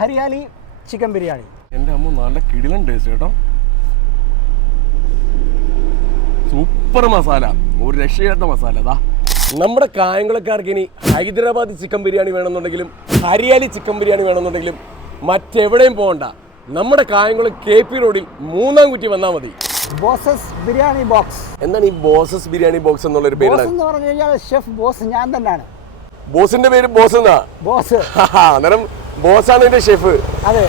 Hariyali chicken biryani. എന്റെ അമ്മ നല്ല കിടിലൻ ടേസ്റ്റ് കേട്ടോ. സൂപ്പർ മസാല. ഒരു രക്ഷയില്ലാത്ത മസാല അതാ നമ്മുടെ കായംകുളക്കാർക്ക് ഇനി ഹൈദരാബാദ് ചിക്കൻ ബിരിയാണി വേണമെന്നുണ്ടെങ്കിലും ഹരിയാലി ചിക്കൻ ബിരിയാണി വേണമെന്നുണ്ടെങ്കിലും മറ്റെവിടെയും പോകണ്ട. നമ്മുടെ കായംകുളം കെ പി റോഡിൽ മൂന്നാം കുറ്റി വന്നാൽ മതി. ബോസസ് ബിരിയാണി ബോക്സ് എന്താണ് ഈ ബോസസ് ബിരിയാണി ബോക്സ് എന്നുള്ളൊരു ബോസ് പേരാണ് എന്ന് പറഞ്ഞു കഴിഞ്ഞാൽ ഷെഫ് ബോസ് ഞാൻ തന്നെയാണ്. ബോസിന്റെ പേര് ബോസ് എന്നാ? ബോസ്. അന്നേരം ബോസാണ് എന്റെ ഷെഫ് അതെ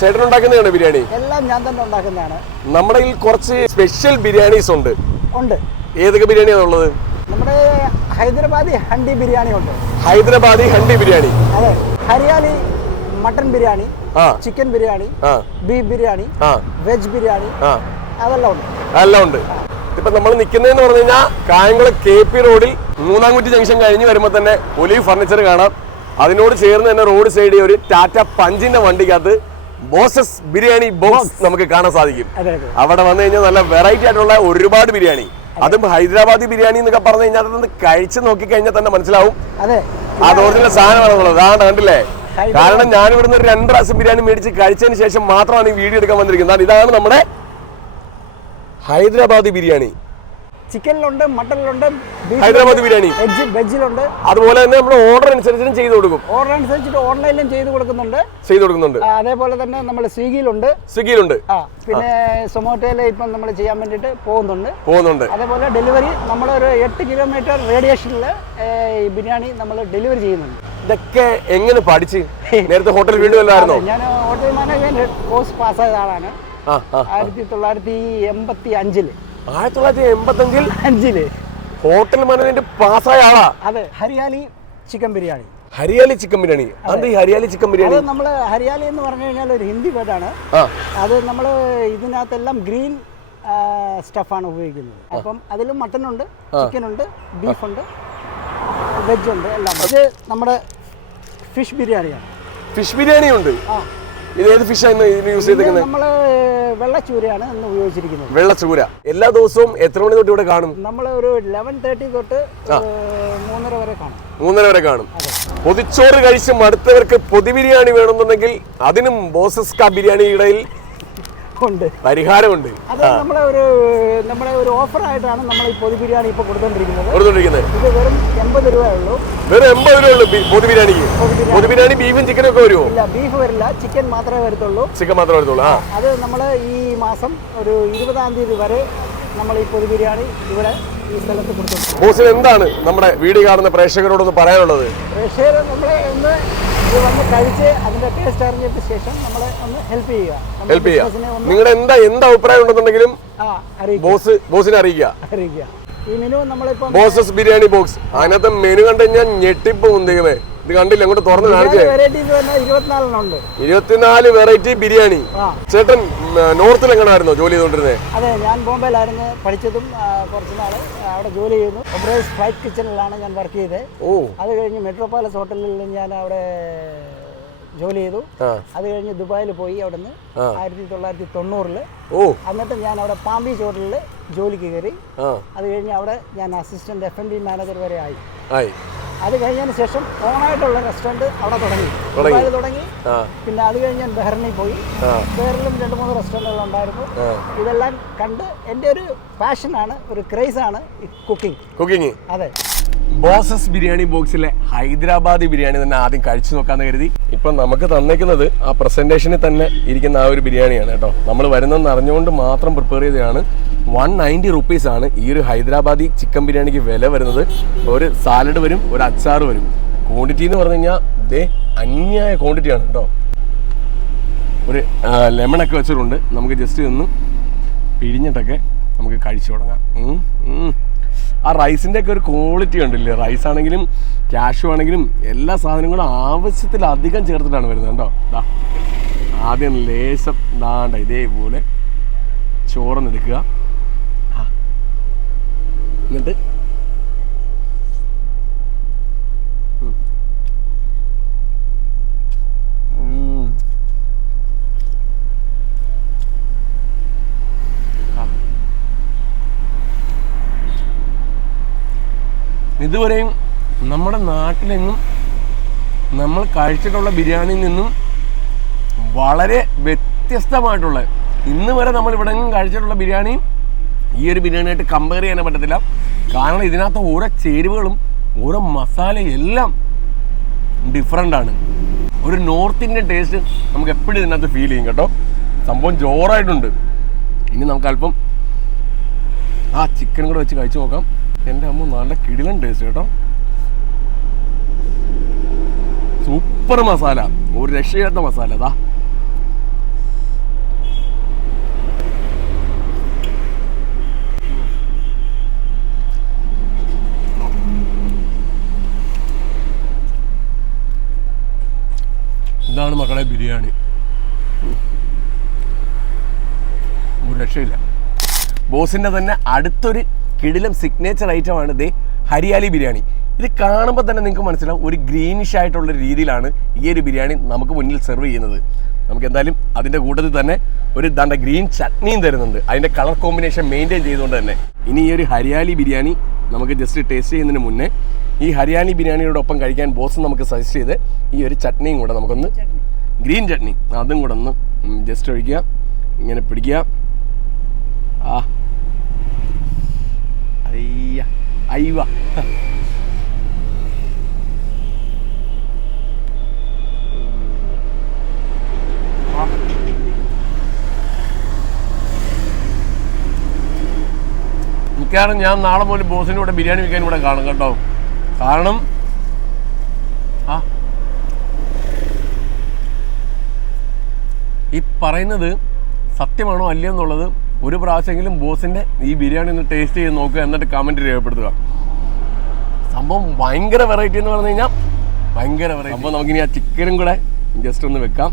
ചേട്ടൻ ഉണ്ടാക്കുന്നതാണ് ബിരിയാണി? എല്ലാം ഞാൻ തന്നെ ഉണ്ടാക്കുന്നതാണ്. നമ്മുടെ കയ്യിൽ കുറച്ച് സ്പെഷ്യൽ ബിരിയാണീസ് ഉണ്ട്. ഉണ്ട്. ഏതൊക്കെ ബിരിയാണിയാണ് ഉള്ളത്? നമ്മുടെ ഹൈദരാബാദി ഹണ്ടി ബിരിയാണി ഉണ്ട്. ഹൈദരാബാദി ഹണ്ടി ബിരിയാണി. അതെ. Hariyali mutton biryani chicken biryani beef biryani veg biryani അതെല്ലാം ഉണ്ട്. എല്ലാം ഉണ്ട്. ഇപ്പൊ നമ്മൾ നിൽക്കുന്നതെന്ന് പറഞ്ഞു കഴിഞ്ഞാൽ കായംകുളം കെ പി റോഡിൽ മൂന്നാംകുറ്റി ജംഗ്ഷൻ കഴിഞ്ഞ് വരുമ്പോൾ തന്നെ ഒലിവ് ഫർണിച്ചർ കാണാം. അതിനോട് ചേർന്ന് തന്നെ റോഡ് സൈഡിൽ ഒരു ടാറ്റ പഞ്ചിന്റെ വണ്ടിക്കകത്ത് ബോസസ് ബിരിയാണി ബോക്സ് നമുക്ക് കാണാൻ സാധിക്കും. അവിടെ വന്നു കഴിഞ്ഞാൽ നല്ല വെറൈറ്റി ആയിട്ടുള്ള ഒരുപാട് ബിരിയാണി. അതും. ഹൈദരാബാദി ബിരിയാണി എന്നൊക്കെ പറഞ്ഞു കഴിഞ്ഞാൽ അതൊന്ന് കഴിച്ച് നോക്കി കഴിഞ്ഞാൽ തന്നെ മനസ്സിലാവും. അതെ. അത് ഒറിജിനൽ സാധനമാണെന്നുള്ളത് അതാണ് കണ്ടില്ലേ? കാരണം ഞാൻ ഇവിടുന്ന് ഒരു രണ്ട് പ്രാവശ്യം ബിരിയാണി മേടിച്ച് കഴിച്ചതിന് ശേഷം മാത്രമാണ് ഈ വീഡിയോ എടുക്കാൻ വന്നിരിക്കുന്നത്. ഇതാണ് നമ്മുടെ ഹൈദരാബാദി ബിരിയാണി. ചിക്കനിലുണ്ട് മട്ടനിലുണ്ട് ഹൈദരാബാദ് ബിരിയാണി. വെജ് വെജിലുണ്ട്. അതുപോലെ തന്നെ നമ്മൾ ഓർഡർ അനുസരിച്ചും ചെയ്തു കൊടുക്കും. ഓർഡർ അനുസരിച്ചിട്ട് ഓൺലൈനിലും ചെയ്തു കൊടുക്കുന്നുണ്ട്. ചെയ്തു കൊടുക്കുന്നുണ്ട്. അതേപോലെ തന്നെ നമ്മൾ സ്വിഗ്ഗിയിലുണ്ട്. സ്വിഗ്ഗിയിലുണ്ട്. ആ പിന്നെ സൊമാറ്റോയിൽ ഇപ്പം നമ്മൾ ചെയ്യാൻ വേണ്ടിയിട്ട് പോകുന്നുണ്ട്. പോകുന്നുണ്ട്. അതേപോലെ ഡെലിവറി നമ്മൾ ഒരു എട്ട് കിലോമീറ്റർ റേഡിയേഷനിൽ ഈ ബിരിയാണി നമ്മൾ ഡെലിവറി ചെയ്യുന്നുണ്ട്. ഇതൊക്കെ എങ്ങനെ പഠിച്ച്? നേരത്തെ ഹോട്ടൽ വീണ്ടും ഞാൻ ഹോട്ടൽ മാനേജ്മെന്റ് കോഴ്സ് പാസ്സായ ആളാണ്. ആയിരത്തി തൊള്ളായിരത്തി എൺപത്തി അഞ്ചിൽ. ആയിരത്തി തൊള്ളായിരത്തി എൺപത്തഞ്ചിൽ അഞ്ചിൽ. ഹോട്ടൽ മാനേജ്മെന്റ് പാസ്സായ ആളാ. അതെ ഹരിയാലി ചിക്കൻ ബിരിയാണി. ഹരിയാലി ചിക്കൻ ബിരിയാണി. അത്. ഈ ഹരിയാലി ചിക്കൻ അത് ബിരിയാണി നമ്മൾ ഹരിയാലി എന്ന് പറഞ്ഞു കഴിഞ്ഞാൽ ഒരു ഹിന്ദി വേർഡാണ്. അത് നമ്മൾ ഇതിനകത്തെല്ലാം ഗ്രീൻ സ്റ്റഫാണ് ഉപയോഗിക്കുന്നത്. അപ്പം അതിലും മട്ടൺ ഉണ്ട് ചിക്കൻ ഉണ്ട് ബീഫ് ഉണ്ട് വെജ് ഉണ്ട്. എല്ലാം. ഇത് നമ്മുടെ ഫിഷ് ബിരിയാണിയാണ്. ഫിഷ് ബിരിയാണി ഉണ്ട് ഇത് ഏത് ഫിഷ് ആണ് യൂസ് ചെയ്തേക്കുന്നത് നമ്മൾ വെള്ളച്ചൂരയാണ് ഇന്ന് ഉപയോഗിച്ചിരിക്കുന്നത്. വെള്ളച്ചൂര. എല്ലാ ദിവസവും എത്ര മണി തൊട്ട് ഇവിടെ കാണും? നമ്മൾ ഒരു ലെവൻ തേർട്ടി തൊട്ട് മൂന്നര വരെ കാണും. മൂന്നര വരെ കാണും. പൊതിച്ചോറ് കഴിച്ച് മടുത്തവർക്ക് പൊതി ബിരിയാണി വേണമെന്നുണ്ടെങ്കിൽ അതിനും ബോസസ്ക ബിരിയാണി ബിരിയാണിയുടെ ഉണ്ട് പരിഹാരമുണ്ട്. അത് നമ്മളെ ഒരു നമ്മളെ ഒരു ഓഫറായിട്ടാണ് നമ്മൾ ഈ പൊതി ബിരിയാണി ഇപ്പോൾ കൊടുത്തുകൊണ്ടിരിക്കുന്നത് കൊടുത്തോണ്ടിരിക്കുന്നത്. ഇത് വെറും എൺപത് രൂപയേ ഉള്ളൂ വെറും എൺപത് രൂപ ഉള്ളു പൊതി ബിരിയാണിക്ക്. പൊതി ബിരിയാണി. ബീഫും ചിക്കനും ഒക്കെ വരുമോ? ഇല്ല ബീഫ് വരില്ല ചിക്കൻ മാത്രമേ വരത്തുള്ളൂ. ചിക്കൻ മാത്രമേ വരത്തുള്ളൂ അത് നമ്മൾ ഈ മാസം ഒരു ഇരുപതാം തീയതി വരെ നമ്മൾ ഈ പൊതി ബിരിയാണി ഇവിടെ ബോസിന് എന്താണ് നമ്മുടെ വീട് കാണുന്ന പ്രേക്ഷകരോടൊന്ന് പറയാനുള്ളത്? പ്രേക്ഷകർ നമ്മളെ ഒന്ന് ഇത് വന്ന് കഴിച്ച് അതിന്റെ ടേസ്റ്റ് അറിഞ്ഞിട്ട് ശേഷം നമ്മളെ ഒന്ന് ഹെൽപ്പ് ചെയ്യുക. നമ്മുടെ ഹെൽപ്പ് ചെയ്യാം business നിങ്ങളുടെ എന്താ എന്ത് അഭിപ്രായം ഉണ്ടെന്നുണ്ടെങ്കിലും ബോസ് ബോസിനെ അറിയിക്കുക. അറിയിക്കുക. ഈ മെനു നമ്മളിപ്പോ ബോസസ് ബിരിയാണി ബോക്സ് അതിനകത്ത് മെനു കണ്ടു കഴിഞ്ഞാൽ ഞെട്ടിപ്പ് ദൈവമേ ഇത് കണ്ടില്ല അങ്ങോട്ട് തുറന്ന് കാണിച്ചേ. ഇരുപത്തിനാല് വെറൈറ്റി ബിരിയാണി. ചേട്ടൻ നോർത്തിൽ എങ്ങനെയായിരുന്നോ ജോലി ചെയ്തോണ്ടിരുന്നത് അതെ ഞാൻ ബോംബെയിലായിരുന്നു പഠിച്ചതും കുറച്ച് നാൾ അവിടെ ജോലി ചെയ്യുന്നു. ഒബ്രേസ് ഫ്ലൈറ്റ് കിച്ചണിലാണ് ഞാൻ വർക്ക് ചെയ്തത് ഓ. അത് കഴിഞ്ഞ് മെട്രോ പാലസ് ഹോട്ടലിൽ ഞാൻ അവിടെ ജോലി ചെയ്തു. അത് കഴിഞ്ഞ് ദുബായിൽ പോയി അവിടെ നിന്ന് ആ. ആയിരത്തി തൊള്ളായിരത്തി തൊണ്ണൂറിൽ ഓ. എന്നിട്ട് ഞാൻ അവിടെ പാമ്പി ഹോട്ടലിൽ ജോലിക്ക് കയറി. അത് കഴിഞ്ഞ് അവിടെ ഞാൻ assistant F N D manager വരെ ആയി. അത് കഴിഞ്ഞതിന് ശേഷം ഓണായിട്ടുള്ള റെസ്റ്റോറന്റ് അവിടെ തുടങ്ങി. തുടങ്ങി. ദുബായിൽ തുടങ്ങി. പിന്നെ അത് കഴിഞ്ഞ് ഞാൻ ബഹ്റിനിൽ പോയി. ബഹ്റിലും രണ്ട് മൂന്ന് റെസ്റ്റോറന്റുകൾ ഉണ്ടായിരുന്നു. ഇതെല്ലാം കണ്ട് എന്റെ ഒരു പാഷനാണ് ഒരു ക്രേസാണ് കുക്കിംഗ് കുക്കിംഗ് അതെ. ബോസസ് ബിരിയാണി ബോക്സിലെ ഹൈദരാബാദി ബിരിയാണി തന്നെ ആദ്യം കഴിച്ചു നോക്കാന്ന് കരുതി. ഇപ്പം നമുക്ക് തന്നേക്കുന്നത് ആ പ്രസന്റേഷനിൽ തന്നെ ഇരിക്കുന്ന ആ ഒരു ബിരിയാണിയാണ് കേട്ടോ. നമ്മൾ വരുന്നെന്ന് അറിഞ്ഞുകൊണ്ട് മാത്രം പ്രിപ്പയർ ചെയ്തതാണ്. വൺ നയന്റി റുപ്പീസ് ആണ് ഈ ഒരു ഹൈദരാബാദി ചിക്കൻ ബിരിയാണിക്ക് വില വരുന്നത്. ഒരു സാലഡ് വരും ഒരു അച്ചാർ വരും. ക്വാണ്ടിറ്റി എന്ന് പറഞ്ഞു കഴിഞ്ഞാൽ ഇതേ അന്യായ ക്വാണ്ടിറ്റിയാണ് കേട്ടോ. ഒരു ലെമണൊക്കെ വെച്ചിട്ടുണ്ട്. നമുക്ക് ജസ്റ്റ് ഒന്ന് പിഴിഞ്ഞിട്ടൊക്കെ നമുക്ക് കഴിച്ചു തുടങ്ങാം. ആ റൈസിന്റെ ഒക്കെ ഒരു ക്വാളിറ്റി ഉണ്ടല്ലേ? റൈസ് ആണെങ്കിലും ക്യാഷു ആണെങ്കിലും എല്ലാ സാധനങ്ങളും ആവശ്യത്തിലധികം ചേർത്തിട്ടാണ് വരുന്നത് കേട്ടോ. ദാ ആദ്യം ലേശം ദാണ്ട ഇതേപോലെ ചോറൊന്ന് എടുക്കുക ആ. എന്നിട്ട്. ഇതുവരെയും നമ്മുടെ നാട്ടിലെങ്ങും നമ്മൾ കഴിച്ചിട്ടുള്ള ബിരിയാണിയിൽ നിന്നും വളരെ വ്യത്യസ്തമായിട്ടുള്ള ഇന്ന് വരെ നമ്മൾ ഇവിടെ കഴിച്ചിട്ടുള്ള ബിരിയാണിയും ഈ ഒരു ബിരിയാണിയായിട്ട് കമ്പയർ ചെയ്യാനേ പറ്റത്തില്ല. കാരണം ഇതിനകത്ത് ഓരോ ചേരുവകളും ഓരോ മസാലയും എല്ലാം ആണ്. ഒരു നോർത്ത് ഇന്ത്യൻ ടേസ്റ്റ് നമുക്ക് എപ്പോഴും ഇതിനകത്ത് ഫീൽ ചെയ്യും കേട്ടോ. സംഭവം ജോറായിട്ടുണ്ട്. ഇനി നമുക്ക് അല്പം ആ ചിക്കൻ കൂടെ വെച്ച് കഴിച്ചു നോക്കാം. എന്റെ അമ്മ നല്ല കിടിലൻ ടേസ്റ്റ് കേട്ടോ. സൂപ്പർ മസാല. ഒരു രക്ഷയില്ലാത്ത മസാല അതാ ഇതാണ് മക്കളെ ബിരിയാണി ഒരു രക്ഷയില്ല. ബോസിന്റെ തന്നെ അടുത്തൊരു കിടിലം സിഗ്നേച്ചർ ഐറ്റമാണ് ദേ ഹരിയാലി ബിരിയാണി. ഇത് കാണുമ്പോൾ തന്നെ നിങ്ങൾക്ക് മനസ്സിലാവും ഒരു ഗ്രീനിഷ് ആയിട്ടുള്ള രീതിയിലാണ് ഈ ഒരു ബിരിയാണി നമുക്ക് മുന്നിൽ സെർവ് ചെയ്യുന്നത്. നമുക്ക് എന്തായാലും അതിന്റെ കൂട്ടത്തിൽ തന്നെ ഒരു ദണ്ട ഗ്രീൻ ചട്നിയും തരുന്നുണ്ട്. അതിന്റെ കളർ കോമ്പിനേഷൻ മെയിന്റെയിൻ ചെയ്തുകൊണ്ട് തന്നെ. ഇനി ഈ ഒരു ഹരിയാലി ബിരിയാണി നമുക്ക് ജസ്റ്റ് ടേസ്റ്റ് ചെയ്യുന്നതിന് മുന്നേ ഈ ഹരിയാലി ബിരിയാണിയോടൊപ്പം കഴിക്കാൻ ബോസ് നമുക്ക് സജസ്റ്റ് ചെയ്ത് ഈ ഒരു ചട്നിയും കൂടെ നമുക്കൊന്ന് ഗ്രീൻ ചട്നി. അതും കൂടെ ഒന്ന് ജസ്റ്റ് ഒഴിക്കുക ഇങ്ങനെ പിടിക്കുക. ആ. അയ്യ അയ്യ. ഞാൻ നാളെ മുതൽ ബോസിന്റെ കൂടെ ബിരിയാണി വെക്കാൻ ഇവിടെ കാണും കേട്ടോ. കാരണം ആ. ഈ പറയുന്നത് സത്യമാണോ അല്ലയോ എന്നുള്ളത് ഒരു പ്രാവശ്യമെങ്കിലും ബോസിന്റെ ഈ ബിരിയാണി ഒന്ന് ടേസ്റ്റ് ചെയ്ത് നോക്കുക എന്നിട്ട് കമന്റ് രേഖപ്പെടുത്തുക. സംഭവം ഭയങ്കര വെറൈറ്റി എന്ന് പറഞ്ഞു കഴിഞ്ഞാൽ ഭയങ്കര വെറൈറ്റി അപ്പോൾ നമുക്കിനി ആ ചിക്കനും കൂടെ ജസ്റ്റ് ഒന്ന് വെക്കാം.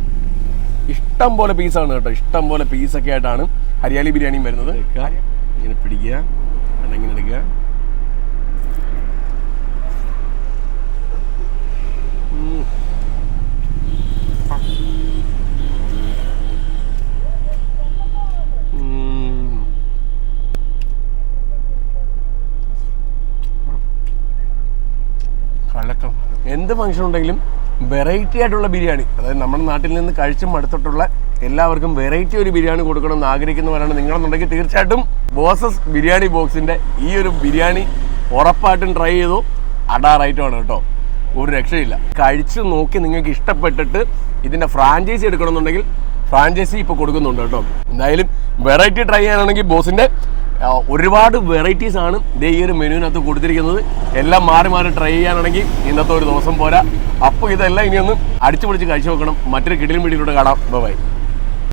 ഇഷ്ടം പോലെ പീസാണ് കേട്ടോ. ഇഷ്ടം പോലെ പീസൊക്കെ ആയിട്ടാണ് ഹരിയാലി ബിരിയാണിയും വരുന്നത്. വെക്കുക ഇങ്ങനെ പിടിക്കുക. അല്ലെങ്കിൽ എടുക്കുക? എന്ത് ഫംഗ്ഷൻ ഉണ്ടെങ്കിലും വെറൈറ്റി ആയിട്ടുള്ള ബിരിയാണി അതായത് നമ്മുടെ നാട്ടിൽ നിന്ന് കഴിച്ചും മടുത്തിട്ടുള്ള എല്ലാവർക്കും വെറൈറ്റി ഒരു ബിരിയാണി കൊടുക്കണം എന്ന് ആഗ്രഹിക്കുന്നവരാണ് നിങ്ങളെന്നുണ്ടെങ്കിൽ തീർച്ചയായിട്ടും ബോസസ് ബിരിയാണി ബോക്സിന്റെ ഈ ഒരു ബിരിയാണി ഉറപ്പായിട്ടും ട്രൈ ചെയ്തു. അടാറായിട്ടുമാണ് കേട്ടോ. ഒരു രക്ഷയില്ല. കഴിച്ചു നോക്കി നിങ്ങൾക്ക് ഇഷ്ടപ്പെട്ടിട്ട് ഇതിന്റെ ഫ്രാഞ്ചൈസി എടുക്കണമെന്നുണ്ടെങ്കിൽ ഫ്രാഞ്ചൈസി ഇപ്പോൾ കൊടുക്കുന്നുണ്ട് കേട്ടോ. എന്തായാലും വെറൈറ്റി ട്രൈ ചെയ്യാനാണെങ്കിൽ ബോസിന്റെ ആ, ഒരുപാട് വെറൈറ്റീസ് ആണ് ദേ ഈ ഒരു മെനുവിനകത്ത് കൊടുത്തിരിക്കുന്നത്. എല്ലാം മാറി മാറി ട്രൈ ചെയ്യാനാണെങ്കിൽ ഇന്നത്തെ ഒരു ദിവസം പോരാ. അപ്പോൾ ഇതെല്ലാം ഇനി ഒന്ന് അടിച്ചു പൊളിച്ച് കഴിച്ചു നോക്കണം. മറ്റൊരു കിടിലും വീടിലൂടെ കാണാം. ബൈ